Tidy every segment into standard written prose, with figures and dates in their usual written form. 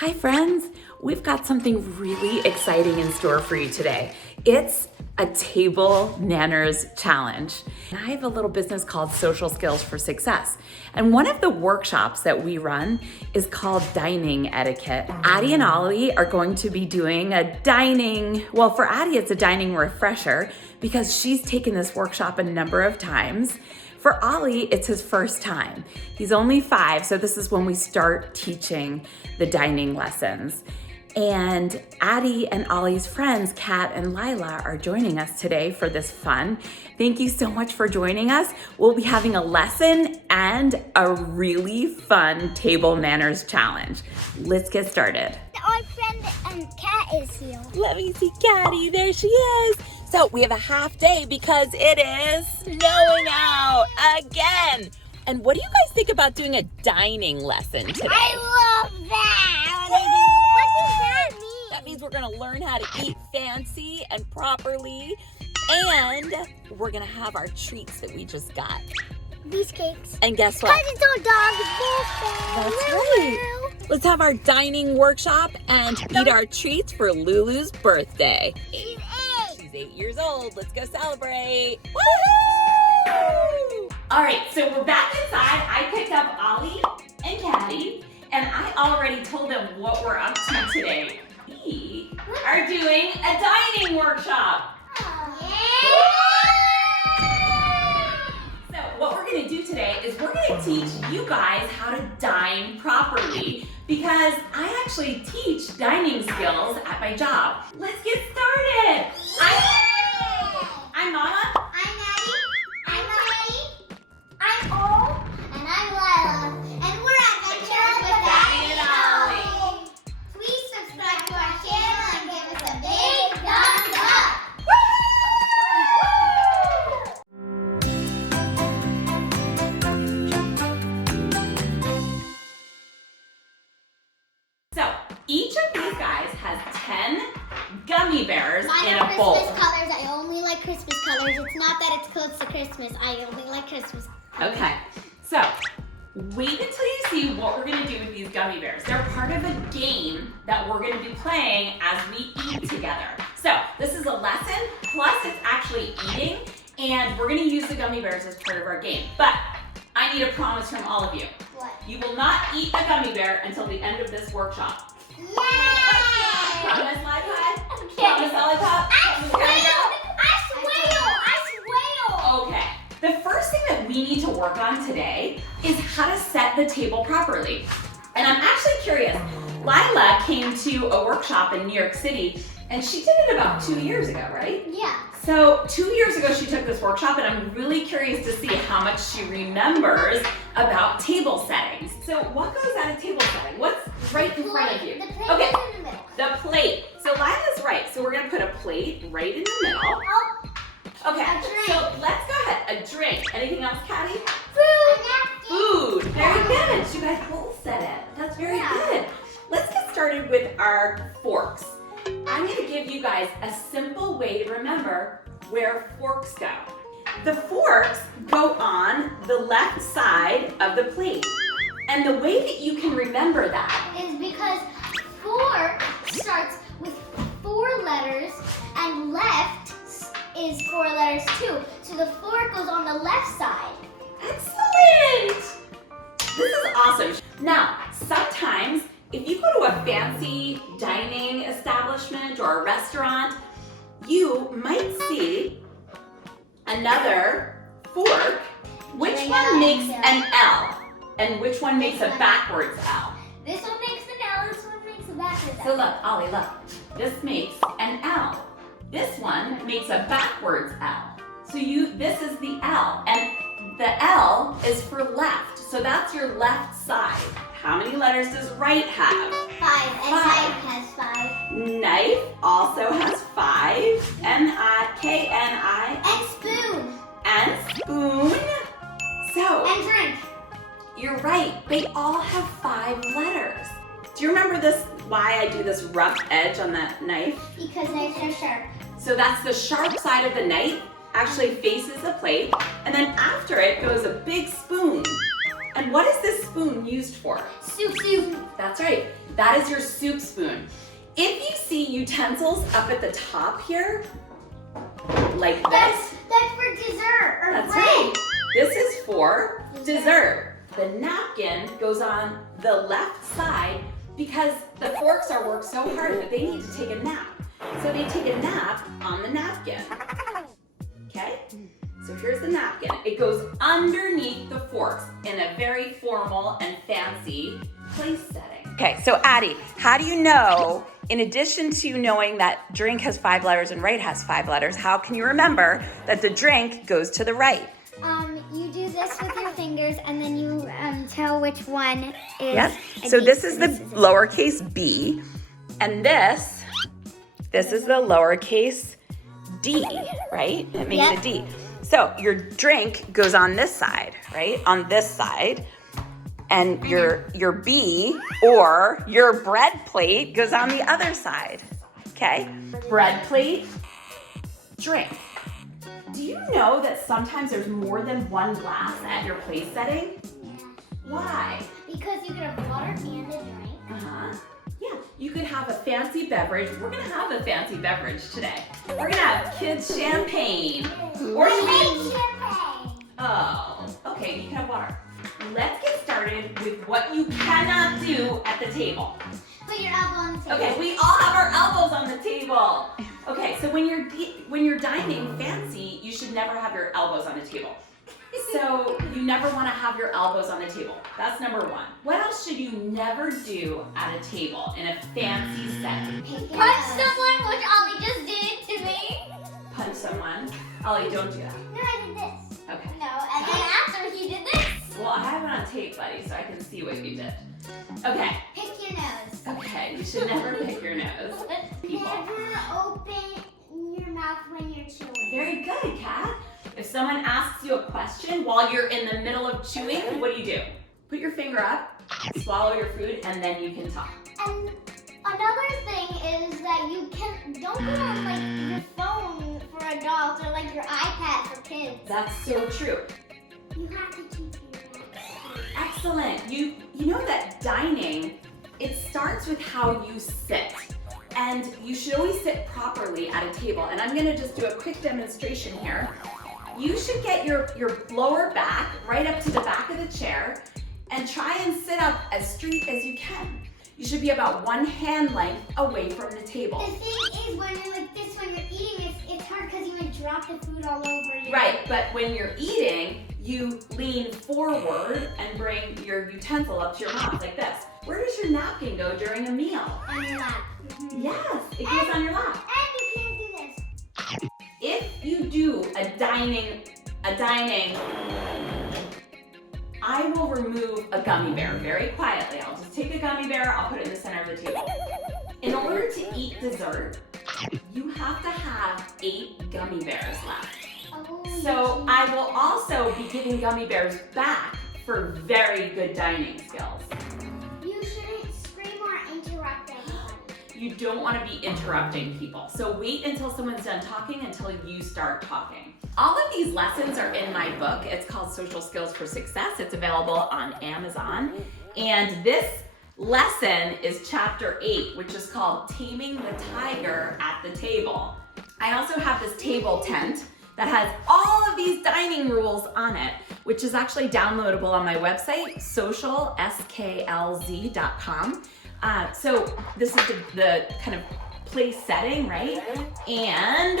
Hi friends, we've got something really exciting in store for you today. It's a table manners challenge. I have a little business called Social Skills for Success. And one of the workshops that we run is called Dining Etiquette. Addie and Ollie are going to be doing a dining, well for Addie it's a dining refresher because she's taken this workshop a number of times. For Ollie, it's his first time. He's only 5, so this is when we start teaching the dining lessons. And Addie and Ollie's friends, Kat and Lila, are joining us today for this fun. Thank you so much for joining us. We'll be having a lesson and a really fun table manners challenge. Let's get started. Our friend Kat is here. Let me see Katty, there she is. So we have a half day because it is snowing out again. And what do you guys think about doing a dining lesson today? I love that. What does that mean? That means we're gonna learn how to eat fancy and properly, and we're gonna have our treats that we just got. These cakes. And guess what? Because it's our dog's birthday. That's right. Let's have our dining workshop and eat our treats for Lulu's birthday. She's 8. She's 8 years old. Let's go celebrate. Woo! All right, so we're back inside. I picked up Ollie and Katty, and I already told them what we're up to today. We are doing a dining workshop. So what we're gonna do today is we're gonna teach you guys how to dine properly because I actually teach dining skills at my job. Let's get started. I'm Mama. I'm Maddie. I'm Maddie. I'm O. And I'm Lila. And we're Adventures with Daddy and Ollie. Please subscribe to our channel and give us a big thumbs up. So each of these guys has 10 gummy bears Mine in are a bowl. Christmas colors. I only like Christmas colors. It's not that it's close to Christmas. I only like Christmas colors. Okay, so wait until you see what we're gonna do with these gummy bears. They're part of a game that we're gonna be playing as we eat together. So this is a lesson, plus it's actually eating, and we're gonna use the gummy bears as part of our game. But I need a promise from all of you. What? You will not eat a gummy bear until the end of this workshop. Yay! Promise, my pie? Okay. Promise, lollipop? Promise, candy girl? I swear! Okay, the first thing that we need to work on today is how to set the table properly. And I'm actually curious, Lila came to a workshop in New York City and she did it about 2 years ago, right? Yeah. So 2 years ago she took this workshop and I'm really curious to see how much she remembers about table settings. So what goes on a table setting? What's right in front of you? The plate Okay, is in the middle. the plate. So Lila's right, so we're gonna put a plate right in the middle. Oh, Okay, a drink. so let's go ahead. A drink. Anything else, Katty? food. Food. Very good. You guys both said it. That's very Yeah. good. Let's get started with our forks. I'm going to give you guys a simple way to remember where forks go. The forks go on the left side of the plate. And the way that you can remember that Is because fork starts with 4 letters and left is 4 letters too. So the fork goes on the left side. Excellent! This is awesome. Now, sometimes if you go to a fancy dining establishment or a restaurant, you might see another fork. Which one makes an L? And which one makes a backwards L? This one makes an L, this one makes a backwards L. So look, Ollie, look. This makes an L. This one makes a backwards L. So this is the L, and the L is for left. So that's your left side. How many letters does right have? 5, and 5 has 5. Knife also has 5. N-I-K-N-I. And spoon. And spoon. So, And drink. you're right. They all have 5 letters. Do you remember this, why I do this rough edge on that knife? Because knives are sharp. So that's the sharp side of the knife actually faces the plate, and then after it goes a big spoon. And what is this spoon used for? Soup. That's right. That is your soup spoon. If you see utensils up at the top here, like this. That's for dessert or That's bread. right. This is for dessert. The napkin goes on the left side because the forks are worked so hard that they need to take a nap. So they take a nap on the napkin. Okay? So here's the napkin. It goes underneath the forks in a very formal and fancy place setting. Okay, so Addie, how do you know, in addition to knowing that drink has 5 letters and right has 5 letters, how can you remember that the drink goes to the right? You do this with your fingers, and then you tell which one is. Yep. a So D. this is the lowercase b, and this is the lowercase d, right? It makes Yep. a D. So your drink goes on this side, right? On this side. And your B or your bread plate goes on the other side. Okay? Bread plate, drink. Do you know that sometimes there's more than one glass at your place setting? Yeah. Why? Because you could have water and a drink. Uh-huh. Yeah, you could have a fancy beverage. We're gonna have a fancy beverage today. We're gonna have kids champagne. Or I you hate champagne. Oh, okay, you can have water. Let's get started with what you cannot do at the table. Put your elbow on the table. Okay, we all have our elbows on the table. Okay, so when you're dining fancy, you should never have your elbows on the table. So you never want to have your elbows on the table. That's number one. What else should you never do at a table in a fancy setting? Punch someone, which Ollie just did to me. Punch someone. Ollie, don't do that. No, I did this. Okay. No, and then after he did this. Well, I have it on tape, buddy, so I can see what you did. Okay. Pick your nose. Okay, you should never pick your nose. People. Never open your mouth when you're chewing. Very good, Kat. If someone asks you a question while you're in the middle of chewing, what do? Put your finger up, swallow your food, and then you can talk. And another thing is that you don't put on like your phone for adults or like your iPad for kids. That's so true. You have to keep your mouth. Excellent. You know that dining, it starts with how you sit. And you should always sit properly at a table. And I'm gonna just do a quick demonstration here. You should get your lower back right up to the back of the chair and try and sit up as straight as you can. You should be about 1 hand length away from the table. The thing is, when you're like this, when you're eating, it's hard because you would drop the food all over you. Right, but when you're eating, you lean forward and bring your utensil up to your mouth like this. Where does your napkin go during a meal? On your lap. Yes, it goes on your lap. And you can't do this. If you do a dining, I will remove a gummy bear very quietly. I'll just take a gummy bear, I'll put it in the center of the table. In order to eat dessert, you have to have 8 gummy bears left. Oh, So I will also be giving gummy bears back for very good dining skills. you shouldn't scream or interrupt anyone. You don't want to be interrupting people. So wait until someone's done talking until you start talking. All of these lessons are in my book. It's called Social Skills for Success. It's available on Amazon. And this lesson is chapter 8, which is called Taming the Tiger at the Table. I also have this table tent that has all of these dining rules on it, which is actually downloadable on my website, socialsklz.com. So this is the kind of place setting, right? And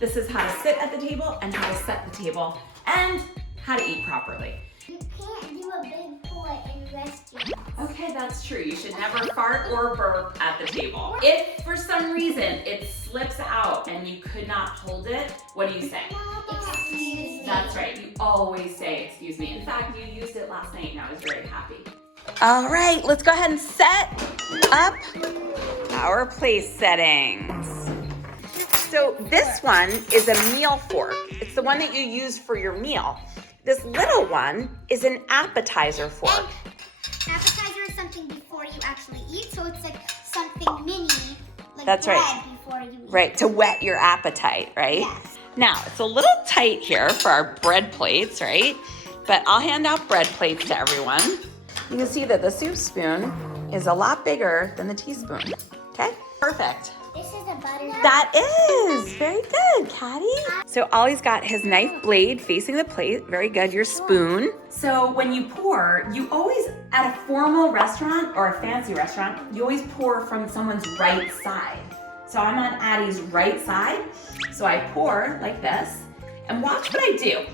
this is how to sit at the table and how to set the table and how to eat properly. You can't do a big pull in restaurants. Okay, that's true. You should never fart or burp at the table. If for some reason it slips out and you could not hold it, what do you say? Excuse me. That's right. You always say, excuse me. In fact, you used it last night and I was very happy. All right, let's go ahead and set up our place settings. So this one is a meal fork. It's the one that you use for your meal. This little one is an appetizer fork. Appetizer is something before you actually eat, so it's like something mini, like That's bread right. before you eat. Right, to whet your appetite, right? Yes. Now, it's a little tight here for our bread plates, right? but I'll hand out bread plates to everyone. You can see that the soup spoon is a lot bigger than the teaspoon, okay? Perfect. This is a butter. That is, very good, Caddy. So Ollie's got his knife blade facing the plate, very good, your spoon. So when you pour, you always, at a formal restaurant or a fancy restaurant, you always pour from someone's right side. So I'm on Addie's right side, so I pour like this, and watch what I do.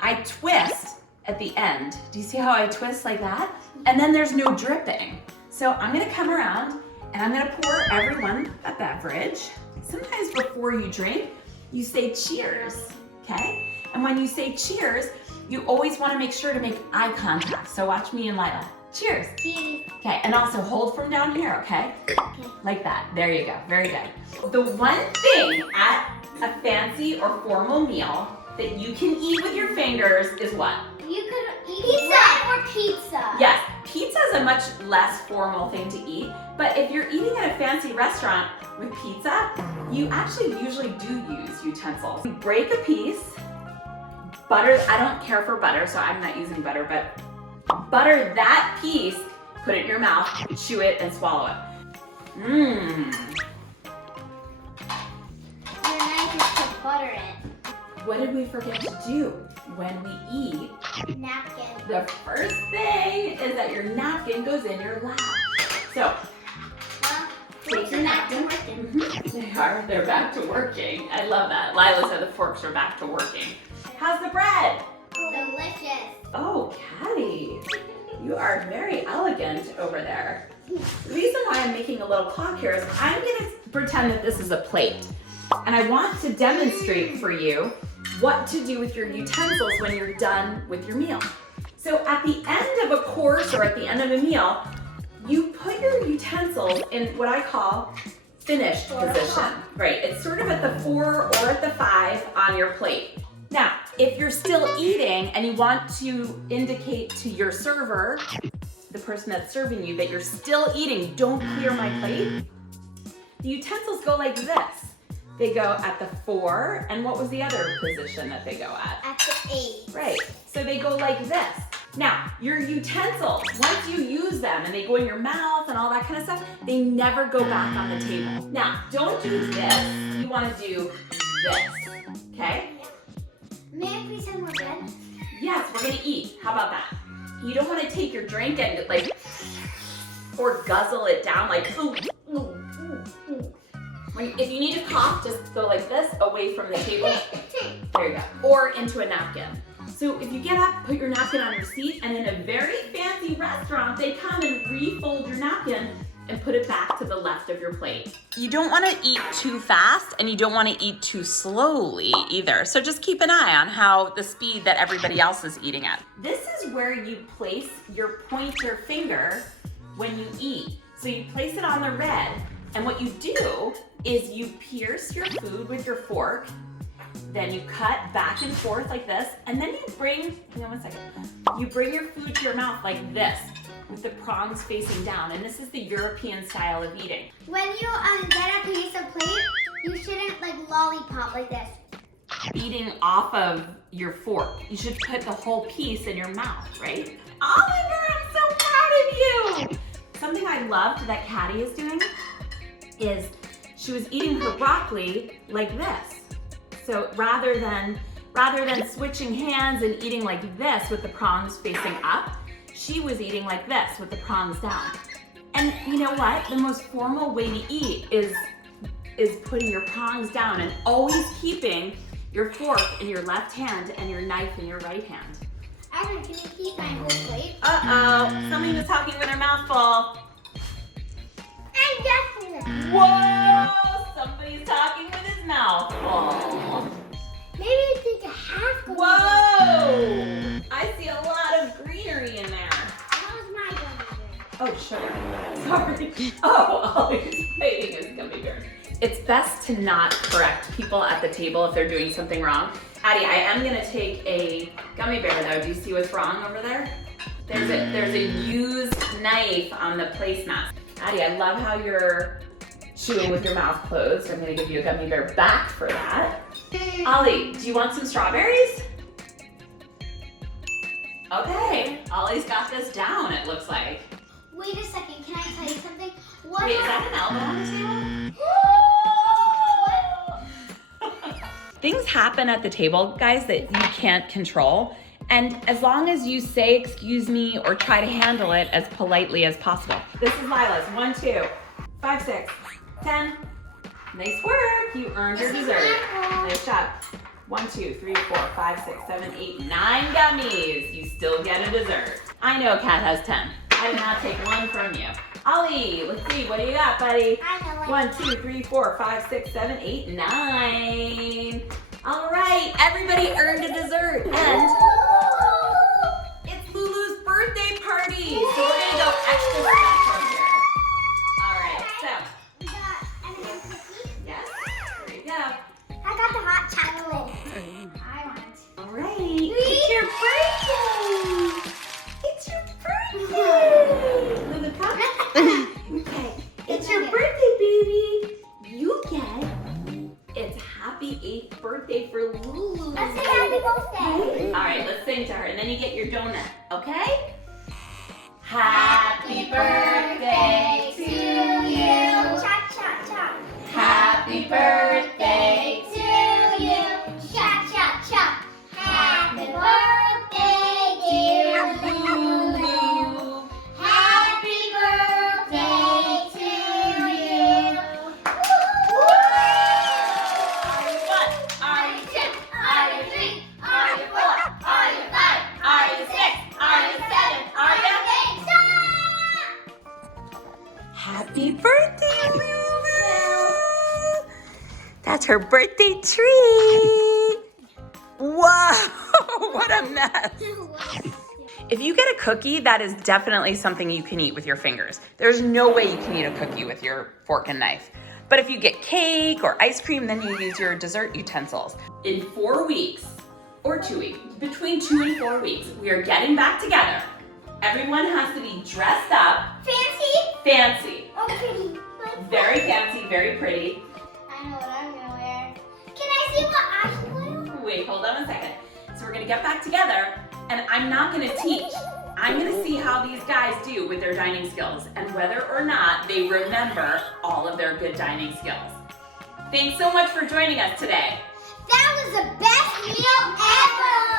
I twist at the end. Do you see how I twist like that? And then there's no dripping. So I'm gonna come around and I'm gonna pour everyone a beverage. Sometimes before you drink, you say cheers, okay? And when you say cheers, you always wanna make sure to make eye contact. So watch me and Lila. Cheers. Cheers. Okay, and also hold from down here, okay? Okay. Like that, there you go, very good. The one thing at a fancy or formal meal that you can eat with your fingers is what? You could eat pizza or pizza. Yes, pizza is a much less formal thing to eat, but if you're eating at a fancy restaurant with pizza, you actually usually do use utensils. You break a piece, butter, I don't care for butter, so I'm not using butter, but butter that piece, put it in your mouth, chew it, and swallow it. Mmm. Your knife is to butter it. What did we forget to do when we eat? Napkin. The first thing is that your napkin goes in your lap. So, take your napkin. They're back to working. I love that. Lila said the forks are back to working. How's the bread? Delicious. Oh, Caddy, you are very elegant over there. The reason why I'm making a little clock here is I'm gonna pretend that this is a plate. And I want to demonstrate for you what to do with your utensils when you're done with your meal. So at the end of a course or at the end of a meal, you put your utensils in what I call finished position. Right, it's sort of at the 4 or at the 5 on your plate. Now, if you're still eating and you want to indicate to your server, the person that's serving you, that you're still eating, don't clear my plate, the utensils go like this. They go at the 4, and what was the other position that they go at? At the 8. Right, so they go like this. Now, your utensils, once you use them and they go in your mouth and all that kind of stuff, they never go back on the table. Now, don't do this, you wanna do this, okay? May I please have more bread? Yes, we're gonna eat, how about that? You don't wanna take your drink and like, or guzzle it down like, ooh, ooh, ooh, ooh. If you need to cough, just go like this, away from the table. There you go. Or into a napkin. So if you get up, put your napkin on your seat, and in a very fancy restaurant, they come and refold your napkin and put it back to the left of your plate. You don't want to eat too fast, and you don't want to eat too slowly either. So just keep an eye on how the speed that everybody else is eating at. This is where you place your pointer finger when you eat. So you place it on the red, and what you do is you pierce your food with your fork, then you cut back and forth like this, and then you bring, hang on one second, you bring your food to your mouth like this, with the prongs facing down, and this is the European style of eating. When you get a piece of plate, you shouldn't like lollipop like this. Eating off of your fork. You should put the whole piece in your mouth, right? Oliver, I'm so proud of you! Something I loved that Caddy is doing is she was eating her broccoli like this. So rather than switching hands and eating like this with the prongs facing up, she was eating like this with the prongs down. And you know what? The most formal way to eat is putting your prongs down and always keeping your fork in your left hand and your knife in your right hand. Evan, can you keep my whole plate? Uh-oh, somebody was talking with her mouth full. I'm just gonna. Whoa, somebody's talking with his mouth full. Maybe you take a half. Whoa, I see a lot of greenery in there. That was my gummy bear. Oh, sugar. Sorry. Oh, Ollie's biting his gummy bear. It's best to not correct people at the table if they're doing something wrong. Addie, I am gonna take a gummy bear though. Do you see what's wrong over there? There's a used knife on the placemat. Addie, I love how you're chewing with your mouth closed. I'm gonna give you a gummy bear back for that. Ollie, do you want some strawberries? Okay, Ollie's got this down, it looks like. Wait a second, can I tell you something? Wait, is that an elbow on the table? Things happen at the table, guys, that you can't control. And as long as you say excuse me or try to handle it as politely as possible. This is Lila's. 1, 2, 5, 6, 10. Nice work. You earned your dessert. Nice job. 1, 2, 3, 4, 5, 6, 7, 8, 9 gummies. You still get a dessert. I know Kat has 10. I did not take one from you. Ollie, let's see. What do you got, buddy? I know. 1, 2, 3, 4, 5, 6, 7, 8, 9. All right, everybody earned a dessert. And it's Lulu's birthday party. So we're gonna go extra special here. All right, so. We got M&M cookies. Yes, there you go. I got the hot chocolate. I want. All right, it's your birthday. It's your birthday. Lulu, come. Okay, it's your birthday, baby. You get it's happy 8th birthday for Lulu. Let's say happy birthday. All right, let's sing to her, and then you get your donut, okay? Happy birthday to you. Cha cha cha. Happy birthday to you. Cha cha cha. Happy birthday, dear Lulu. Happy birthday to you. Are you 1? Are you 2? Are you 3? Are you 4? Are you 5? Are you 6? Are you 7? Are you 8? Happy birthday, Lulu! That's her birthday treat. Whoa, what a mess. If you get a cookie, that is definitely something you can eat with your fingers. There's no way you can eat a cookie with your fork and knife. But if you get cake or ice cream, then you use your dessert utensils. In 4 weeks, or 2 weeks, between 2 and 4 weeks, we are getting back together. Everyone has to be dressed up. Fancy. Oh, pretty. Very fancy, very pretty. I know what I'm gonna wear. Can I see what I should wear? Wait, hold on a second. So we're gonna get back together, and I'm not gonna teach. I'm gonna see how these guys do with their dining skills and whether or not they remember all of their good dining skills. Thanks so much for joining us today. That was the best meal ever!